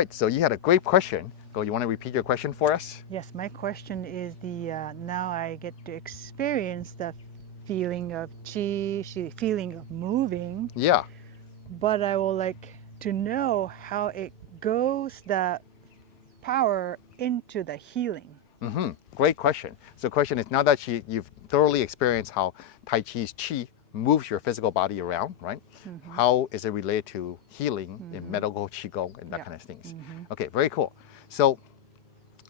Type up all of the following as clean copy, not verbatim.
right, so you had a great question. Go, you want to repeat your question for us? Yes, my question is now I get to experience the feeling of chi, feeling of moving, Yeah. but I would like to know how it goes that power into the healing. Great question. So the question is, now that you've thoroughly experienced how Tai Chi's Qi moves your physical body around, right? How is it related to healing in medical Qigong and that Yeah. kind of things? Okay, very cool. So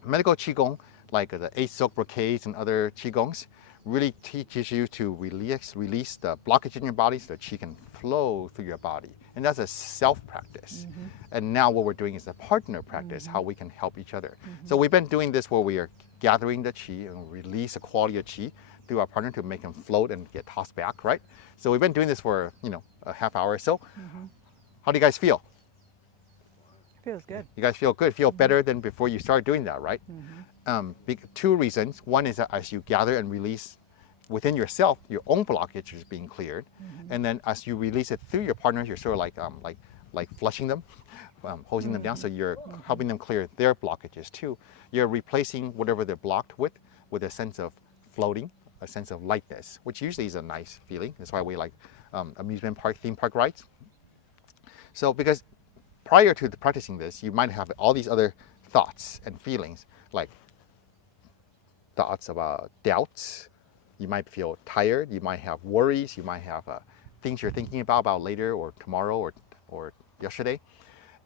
medical Qigong, like the 8 silk brocades and other Qigongs, really teaches you to release the blockage in your body so the Qi can flow through your body. And that's a self-practice. And now what we're doing is a partner practice, how we can help each other. So we've been doing this where we are gathering the Qi and release the quality of Qi through our partner to make them float and get tossed back, right? So we've been doing this for, a half hour or so. How do you guys feel? Feels good. You guys feel good, feel better than before you start doing that, right? Two reasons. One is that as you gather and release within yourself, your own blockage is being cleared, and then as you release it through your partners, you're sort of like flushing them, hosing them down. So you're helping them clear their blockages too. You're replacing whatever they're blocked with a sense of floating, a sense of lightness, which usually is a nice feeling. That's why we like amusement park, theme park rides. So because prior to practicing this, you might have all these other thoughts and feelings, like thoughts about doubts. You might feel tired. You might have worries. You might have things you're thinking about later or tomorrow or yesterday.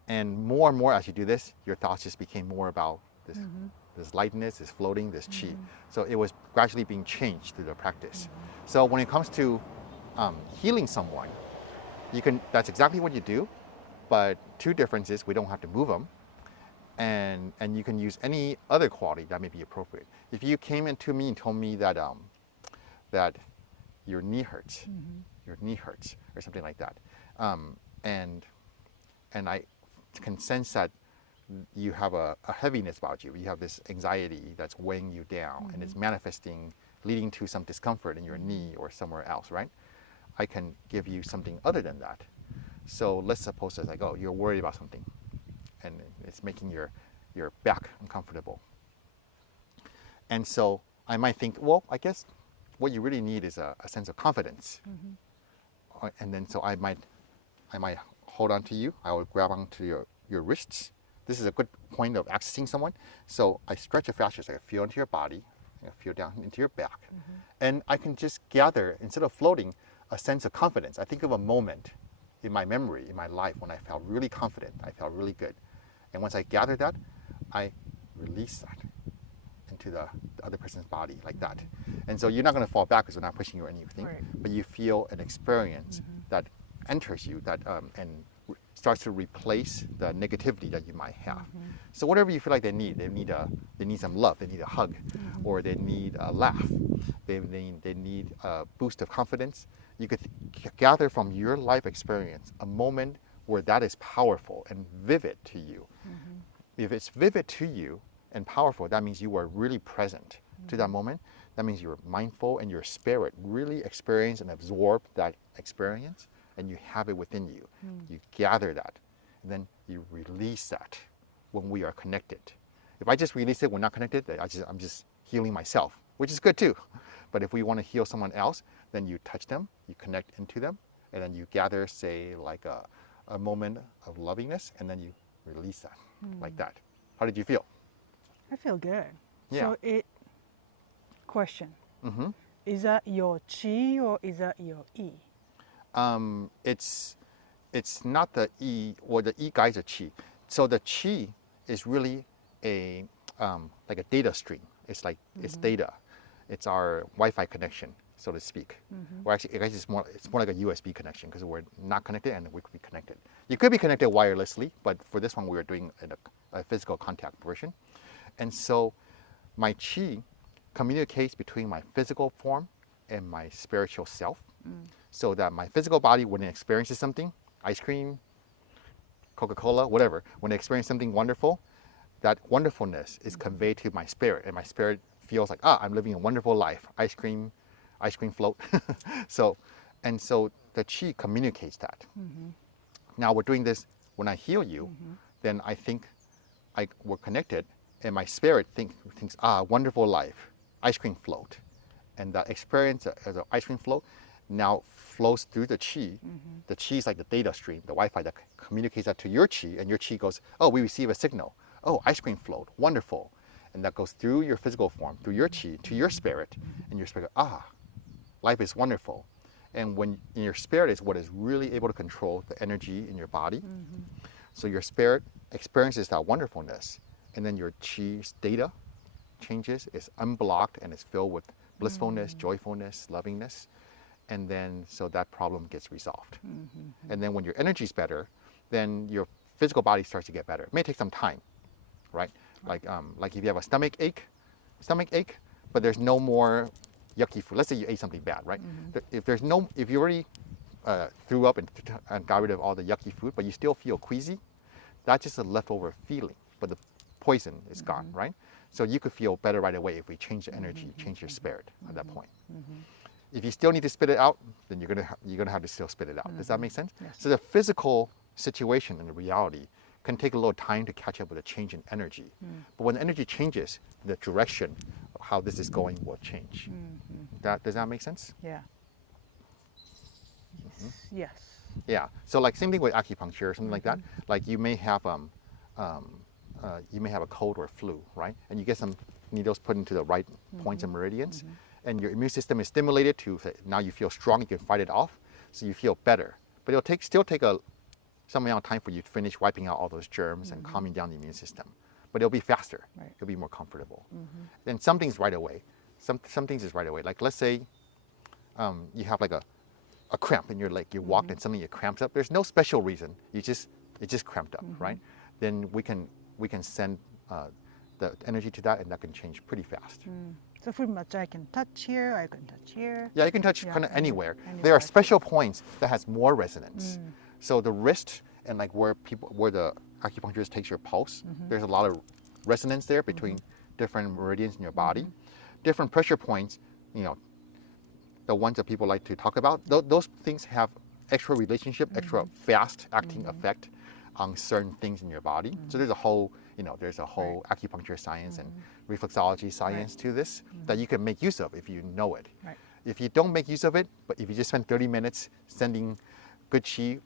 And more as you do this, your thoughts just became more about this lightness, this floating, this qi. So it was gradually being changed through the practice. So when it comes to healing someone, that's exactly what you do. But two differences: we don't have to move them, and you can use any other quality that may be appropriate. If you came into me and told me that that your knee hurts, or something like that, and I can sense that you have a heaviness about you. You have this anxiety that's weighing you down, and it's manifesting, leading to some discomfort in your knee or somewhere else, right? I can give you something other than that. So let's suppose it's like, oh, you're worried about something, and it's making your back uncomfortable. And so I might think, well, I guess what you really need is a sense of confidence. And then so I might hold on to you. I will grab onto your wrists. This is a good point of accessing someone. So I stretch the fascia, so I feel into your body, I feel down into your back, and I can just gather, instead of floating, a sense of confidence. I think of a moment in my memory, in my life, when I felt really confident, I felt really good. And once I gather that, I release that into the other person's body, like that. And so you're not going to fall back because we're not pushing you or anything, but you feel an experience that enters you, that and starts to replace the negativity that you might have. So whatever you feel like they need some love, they need a hug, or they need a laugh, they need a boost of confidence. You could gather from your life experience a moment where that is powerful and vivid to you. If it's vivid to you and powerful, that means you are really present to that moment. That means you're mindful and your spirit really experience and absorb that experience, and you have it within you. You gather that, and then you release that when we are connected. If I just release it, we're not connected, I'm just healing myself, which is good too. But if we want to heal someone else, then you touch them, you connect into them, and then you gather, say, like a moment of lovingness, and then you release that, like that. How did you feel? I feel good. Yeah. So question. Is that your chi or is that your yi? It's not the yi, or the yi guides the qi. So the qi is really like a data stream. It's like it's data. It's our Wi-Fi connection, so to speak. Or actually, it's more like a USB connection, because we're not connected and we could be connected. You could be connected wirelessly, but for this one, we are doing a physical contact version. And so my qi communicates between my physical form and my spiritual self, so that my physical body, when it experiences something, ice cream, Coca-Cola, whatever, when it experiences something wonderful, that wonderfulness is conveyed to my spirit, and my spirit feels like, I'm living a wonderful life. Ice cream float. So the qi communicates that. Now we're doing this when I heal you, then I think we're connected, and my spirit thinks, wonderful life, ice cream float. And that experience as an ice cream float now flows through the chi. The chi is like the data stream, the Wi-Fi that communicates that to your chi, and your chi goes, oh, we receive a signal. Oh, ice cream float, wonderful. And that goes through your physical form, through your chi, to your spirit, and your spirit goes, life is wonderful. And when in your spirit is what is really able to control the energy in your body. So your spirit experiences that wonderfulness, and then your chi's data changes, is unblocked, and is filled with blissfulness, joyfulness, lovingness. And then so that problem gets resolved. And then when your energy is better, then your physical body starts to get better. It may take some time, right? Like if you have a stomach ache, but there's no more yucky food. Let's say you ate something bad, right? If you already threw up and got rid of all the yucky food, but you still feel queasy, that's just a leftover feeling, but the poison is gone, right? So you could feel better right away if we change the energy, change your spirit at that point. If you still need to spit it out, then you're gonna have to still spit it out. Does that make sense? Yes. So the physical situation and the reality can take a little time to catch up with a change in energy. But when the energy changes, the direction of how this is going will change. Does that make sense? Yeah. Yes. Yeah. So like same thing with acupuncture or something like that. Like you may have a cold or flu, right? And you get some needles put into the right points and meridians, and your immune system is stimulated to now you feel strong, you can fight it off, so you feel better. But it'll still take some amount of time for you to finish wiping out all those germs and calming down the immune system. But it'll be faster. Right. It'll be more comfortable. Then some things right away. Some things is right away. Like let's say you have like a cramp in your leg. You walked and suddenly it cramps up. There's no special reason. It just cramped up, right? Then we can send the energy to that, and that can change pretty fast. So pretty much I can touch here, I can touch here. Yeah, you can touch kind of anywhere. anywhere. There are special points that has more resonance. So the wrist and like where the acupuncturist takes your pulse, there's a lot of resonance there between different meridians in your body. Different pressure points, the ones that people like to talk about, those things have extra relationship, extra fast acting effect on certain things in your body. So there's a whole, acupuncture science and reflexology science to this that you can make use of if you know it. Right. If you don't make use of it, but if you just spend 30 minutes sending good chi,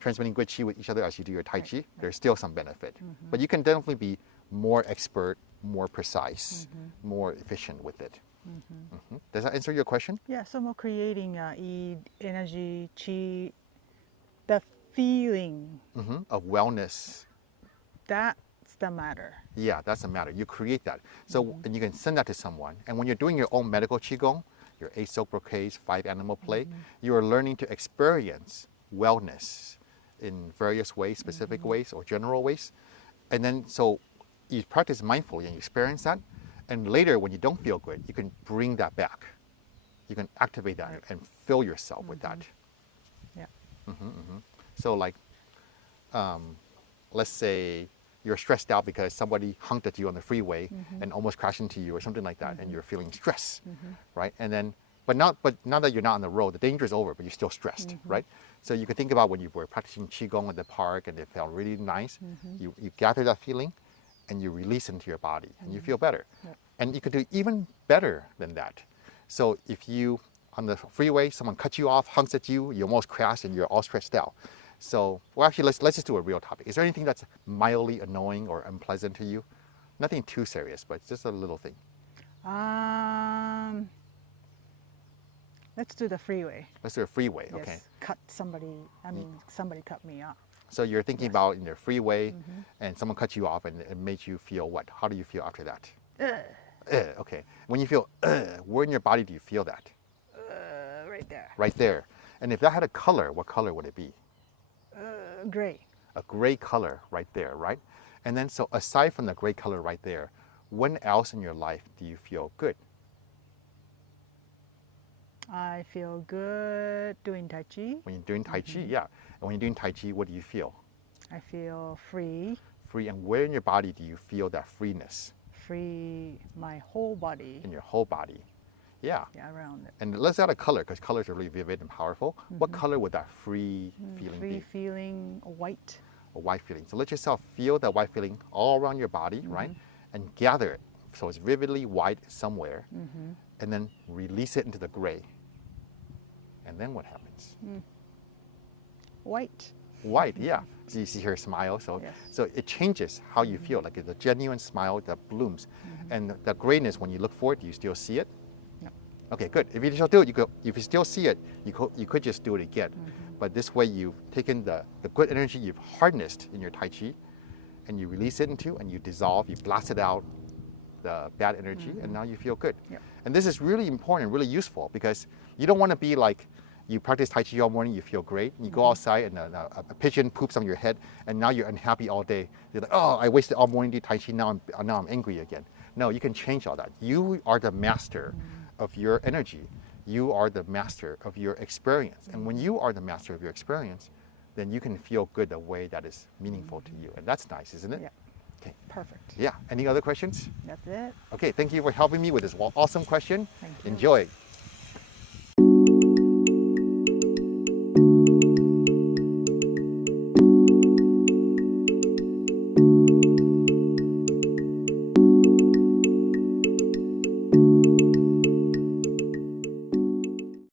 transmitting good chi with each other as you do your Tai Chi, there's still some benefit. But you can definitely be more expert, more precise, more efficient with it. Does that answer your question? Yeah, so more creating energy, chi, the feeling, Of wellness. that's the matter. Yeah, that's the matter. You create that. So and you can send that to someone. And when you're doing your own medical qigong, your 8 silk brocades, 5 animal play, you are learning to experience wellness in various ways, specific ways or general ways. And then so you practice mindfully and you experience that. And later when you don't feel good, you can bring that back. You can activate that and fill yourself with that. Yeah. So like, let's say you're stressed out because somebody honked at you on the freeway and almost crashed into you or something like that, and you're feeling stress, right? And then, but now that you're not on the road, the danger is over, but you're still stressed, right? So you can think about when you were practicing qigong at the park and it felt really nice. You gather that feeling, and you release into your body, and you feel better. And you could do even better than that. So if you on the freeway, someone cuts you off, honks at you, you almost crash, and you're all stressed out. So, well, actually, let's just do a real topic. Is there anything that's mildly annoying or unpleasant to you? Nothing too serious, but just a little thing. Let's do the freeway. Let's do a freeway, Yes. okay. Somebody cut me off. So you're thinking about in the freeway, and someone cuts you off, and it made you feel what? How do you feel after that? Okay. When you feel, where in your body do you feel that? Right there. Right there. And if that had a color, what color would it be? Gray. A gray color right there, right? And then so aside from the gray color right there, when else in your life do you feel good? I feel good doing Tai Chi. When you're doing Tai Chi, yeah. And when you're doing Tai Chi, what do you feel? I feel free. Free. And where in your body do you feel that freeness? Free my whole body. In your whole body. Yeah. Yeah, around it. And let's add a color, because colors are really vivid and powerful. What color would that free feeling Free be? feeling white. a white feeling. So let yourself feel that white feeling all around your body, right? And gather it. So it's vividly white somewhere. And then release it into the gray. And then what happens? White. White, yeah. So you see her smile. So, Yes. so it changes how you feel. Like it's a genuine smile that blooms. And the grayness, when you look for it, do you still see it? No. Okay, good. If you still do it, if you still see it, you could just do it again. But this way you've taken the good energy you've harnessed in your Tai Chi and you release it into and you dissolve, you blast it out, the bad energy, and now you feel good. Yep. And this is really important, really useful because you don't want to be like, you practice Tai Chi all morning, you feel great, and you go outside and a pigeon poops on your head, and now you're unhappy all day. You're like, oh, I wasted all morning doing Tai Chi, now I'm angry again. No, you can change all that. You are the master of your energy. You are the master of your experience. And when you are the master of your experience, then you can feel good the way that is meaningful to you. And that's nice, isn't it? Yeah. Okay. Perfect. Yeah. Any other questions? That's it. Okay, thank you for helping me with this awesome question. Thank you. Enjoy.